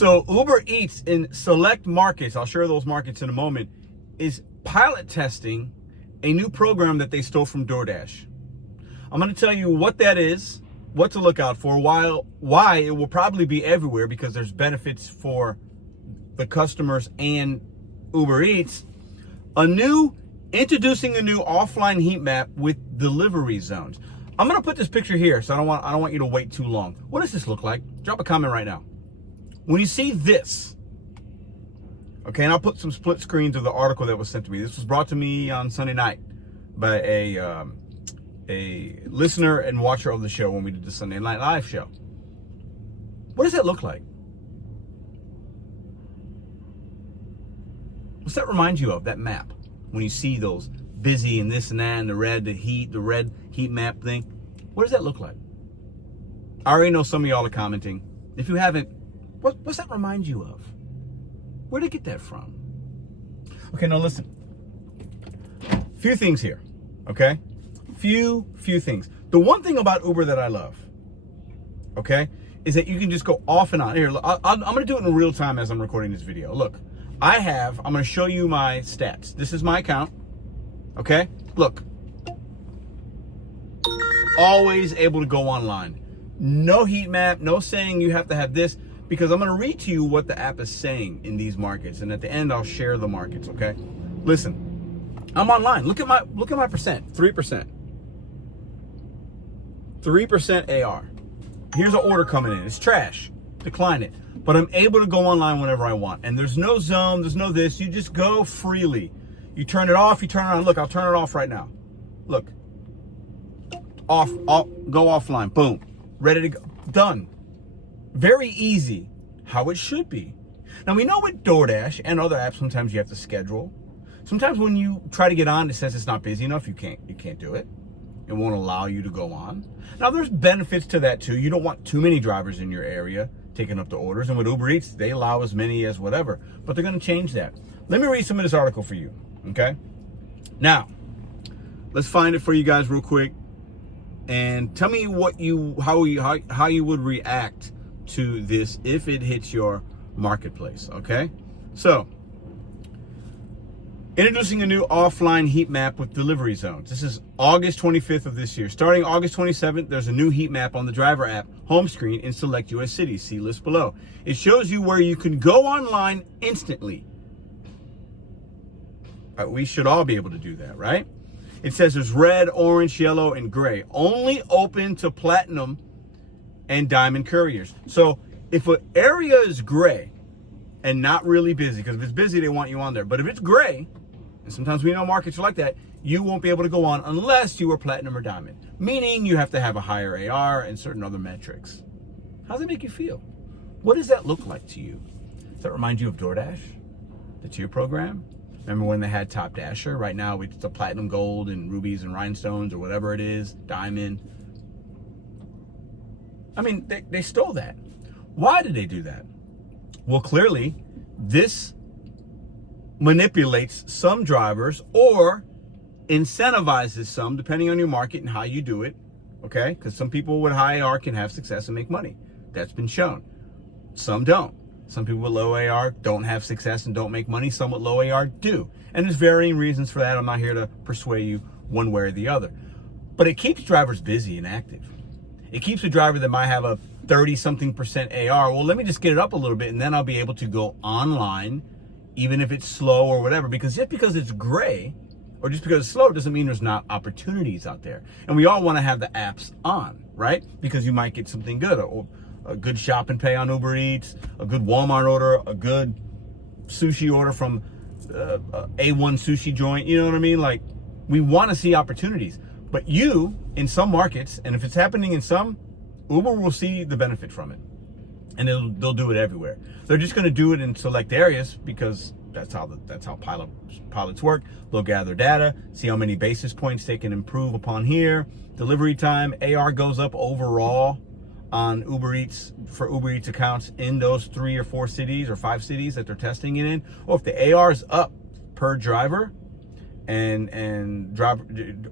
So Uber Eats in select markets, I'll share those markets in a moment, is pilot testing a new program that they stole from DoorDash. I'm going to tell you what that is, what to look out for, why it will probably be everywhere because there's benefits for the customers and Uber Eats. Introducing a new offline heat map with delivery zones. I'm gonna put this picture here, so I don't want you to wait too long. What does this look like? Drop a comment right now. When you see this, okay, and I'll put some split screens of the article that was sent to me. This was brought to me on Sunday night by a listener and watcher of the show when we did the Sunday Night Live show. What does that look like? What's that remind you of, that map? When you see those busy and this and that and the red heat map thing, what does that look like? I already know some of y'all are commenting. If you haven't, what's that remind you of? Where did it get that from? Okay, now listen. Few things here, okay? Few things. The one thing about Uber that I love, okay, is that you can just go off and on. Here, I'm gonna do it in real time as I'm recording this video. Look. I'm going to show you my stats. This is my account, okay? Look, always able to go online. No heat map, no saying you have to have this, because I'm going to read to you what the app is saying in these markets, and at the end I'll share the markets, okay? Listen, I'm online. Look at my percent, 3%. 3% AR. Here's an order coming in. It's trash. Decline it. But I'm able to go online whenever I want. And there's no zone, there's no this. You just go freely. You turn it off, you turn it on. Look, I'll turn it off right now. Look. Off, go offline. Boom. Ready to go. Done. Very easy. How it should be. Now we know with DoorDash and other apps, sometimes you have to schedule. Sometimes when you try to get on, it says it's not busy enough. You can't do it. It won't allow you to go on. Now there's benefits to that too. You don't want too many drivers in your area taking up the orders, and with Uber Eats they allow as many as whatever, but they're going to change that. Let me read some of this article for you, okay? Now let's find it for you guys real quick and tell me how you would react to this if it hits your marketplace, okay? So, introducing a new offline heat map with delivery zones. This is August 25th of this year. Starting August 27th, there's a new heat map on the driver app home screen in select U.S. cities. See list below. It shows you where you can go online instantly. We should all be able to do that, right? It says there's red, orange, yellow, and gray. Only open to platinum and diamond couriers. So if an area is gray and not really busy, because if it's busy, they want you on there. But if it's gray, and sometimes we know markets are like that, you won't be able to go on unless you are platinum or diamond, meaning you have to have a higher AR and certain other metrics. How does it make you feel? What does that look like to you? Does that remind you of DoorDash, the tier program? Remember when they had Top Dasher? Right now it's the platinum, gold, and rubies and rhinestones or whatever it is, diamond. I mean, they stole that. Why did they do that? Well, clearly, this manipulates some drivers or incentivizes some, depending on your market and how you do it, okay? Because some people with high AR can have success and make money. That's been shown. Some don't. Some people with low AR don't have success and don't make money. Some with low AR do. And there's varying reasons for that. I'm not here to persuade you one way or the other. But it keeps drivers busy and active. It keeps a driver that might have a 30-something% AR. Well, let me just get it up a little bit and then I'll be able to go online, even if it's slow or whatever. Because just because it's gray or just because it's slow doesn't mean there's not opportunities out there. And we all want to have the apps on, right? Because you might get something good, or a good shop and pay on Uber Eats, a good Walmart order, a good sushi order from A1 sushi joint. You know what I mean? Like, we want to see opportunities. But you, in some markets, and if it's happening in some, Uber will see the benefit from it. And they'll do it everywhere. They're just going to do it in select areas because that's how pilots work. They'll gather data, see how many basis points they can improve upon here. Delivery time, AR goes up overall on Uber Eats, for Uber Eats accounts in those 3 or 4 cities or 5 cities that they're testing it in. Or if the AR is up per driver and driver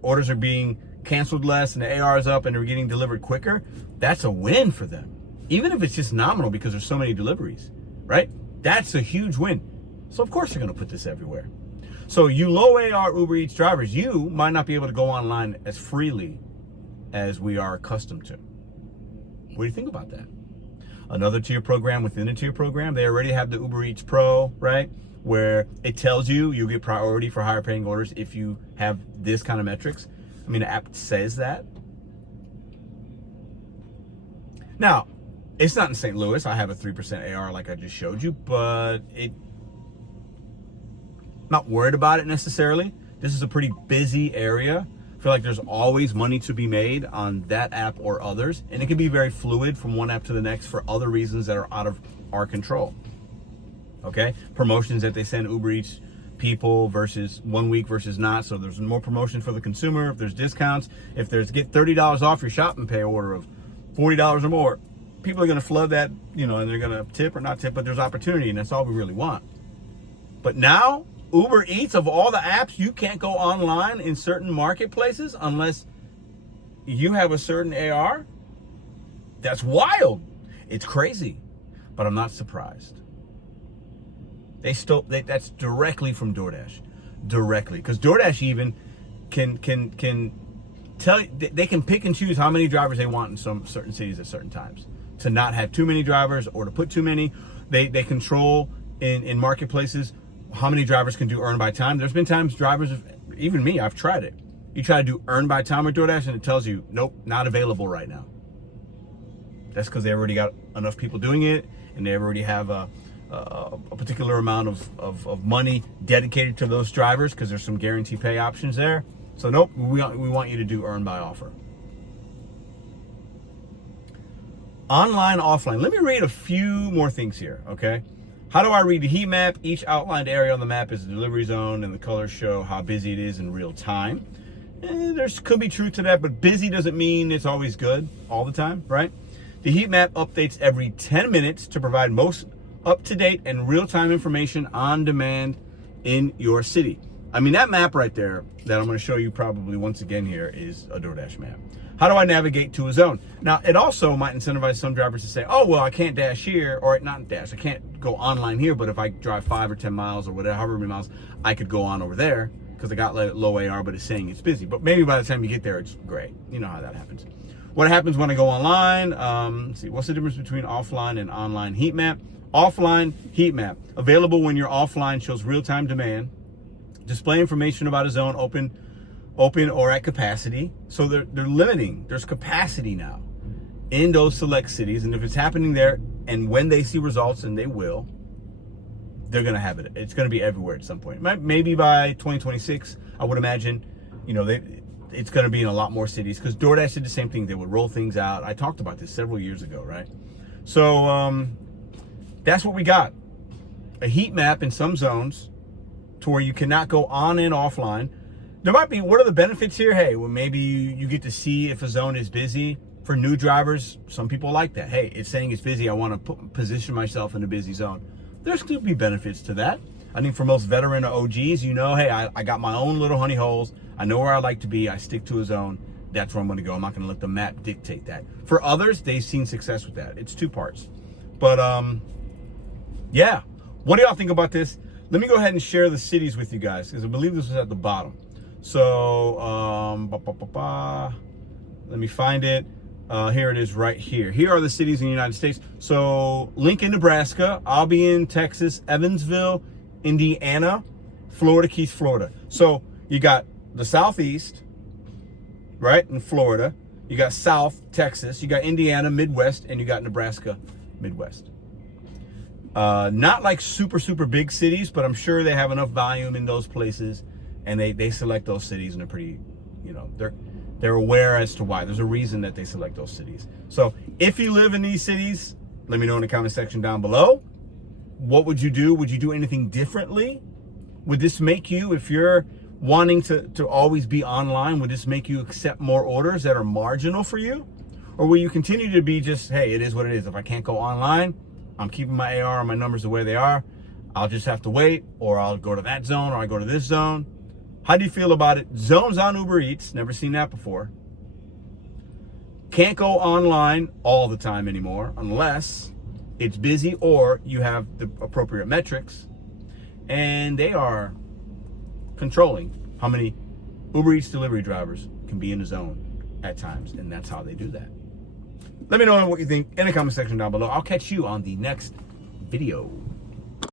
orders are being canceled less and the AR is up and they're getting delivered quicker, that's a win for them. Even if it's just nominal because there's so many deliveries. right? That's a huge win. So of course they're going to put this everywhere. So you low AR Uber Eats drivers, you might not be able to go online as freely as we are accustomed to. What do you think about that? Another tier program within a tier program, they already have the Uber Eats Pro, right? Where it tells you get priority for higher paying orders if you have this kind of metrics. I mean, the app says that. Now, it's not in St. Louis. I have a 3% AR like I just showed you, but not worried about it necessarily. This is a pretty busy area. I feel like there's always money to be made on that app or others, and it can be very fluid from one app to the next for other reasons that are out of our control. Okay, promotions that they send Uber Eats people versus 1 week versus not. So there's more promotion for the consumer. If there's discounts, if there's get $30 off your shop and pay order of $40 or more, people are going to flood that, and they're going to tip or not tip, but there's opportunity, and that's all we really want. But now, Uber Eats, of all the apps, you can't go online in certain marketplaces unless you have a certain AR. That's wild. It's crazy, but I'm not surprised. That's directly from DoorDash, because DoorDash even can tell you, they can pick and choose how many drivers they want in some certain cities at certain times, to not have too many drivers or to put too many. They control in marketplaces how many drivers can do earn by time. There's been times drivers, even me, I've tried it. You try to do earn by time with DoorDash and it tells you, nope, not available right now. That's because they already got enough people doing it, and they already have a particular amount of money dedicated to those drivers, because there's some guarantee pay options there. So nope, we want you to do earn by offer. Online, offline. Let me read a few more things here, okay? How do I read the heat map? Each outlined area on the map is a delivery zone, and the colors show how busy it is in real time. There could be truth to that, but busy doesn't mean it's always good all the time, right? The heat map updates every 10 minutes to provide most up-to-date and real-time information on demand in your city. I mean, that map right there that I'm going to show you probably once again here is a DoorDash map. How do I navigate to a zone? Now, it also might incentivize some drivers to say, oh, well, I can't dash here, or not dash, I can't go online here, but if I drive 5 or 10 miles or whatever, however many miles, I could go on over there because I got low AR, but it's saying it's busy. But maybe by the time you get there, it's great. You know how that happens. What happens when I go online? Let's see, what's the difference between offline and online heat map? Offline heat map, available when you're offline, shows real-time demand, display information about a zone open or at capacity. So they're limiting. There's capacity now in those select cities, and if it's happening there, and when they see results, and they will, they're going to have it. It's going to be everywhere at some point. Maybe by 2026, I would imagine, it's going to be in a lot more cities, because DoorDash did the same thing. They would roll things out. I talked about this several years ago, right? So that's what we got. A heat map in some zones to where you cannot go on and offline. There might be, what are the benefits here? Hey, well, maybe you get to see if a zone is busy. For new drivers, some people like that. Hey, it's saying it's busy. I want to position myself in a busy zone. There's going to be benefits to that. I think for most veteran or OGs, hey, I got my own little honey holes. I know where I like to be. I stick to a zone. That's where I'm going to go. I'm not going to let the map dictate that. For others, they've seen success with that. It's two parts. But, yeah. What do y'all think about this? Let me go ahead and share the cities with you guys, because I believe this was at the bottom. So, let me find it. Here it is right here. Here are the cities in the United States. So, Lincoln, Nebraska, Albion, Texas, Evansville, Indiana, Florida Keys, Florida. So, you got the Southeast, right, in Florida. You got South, Texas. You got Indiana, Midwest, and you got Nebraska, Midwest. Not like super, super big cities, but I'm sure they have enough volume in those places, and they select those cities, and they're pretty, they're aware as to why. There's a reason that they select those cities. So if you live in these cities, let me know in the comment section down below. What would you do? Would you do anything differently? Would this make you, if you're wanting to always be online, would this make you accept more orders that are marginal for you? Or will you continue to be just, hey, it is what it is. If I can't go online, I'm keeping my AR and my numbers the way they are. I'll just have to wait, or I'll go to that zone, or I go to this zone. How do you feel about it? Zones on Uber Eats, never seen that before. Can't go online all the time anymore, unless it's busy, or you have the appropriate metrics, and they are controlling how many Uber Eats delivery drivers can be in the zone at times, and that's how they do that. Let me know what you think in the comment section down below. I'll catch you on the next video.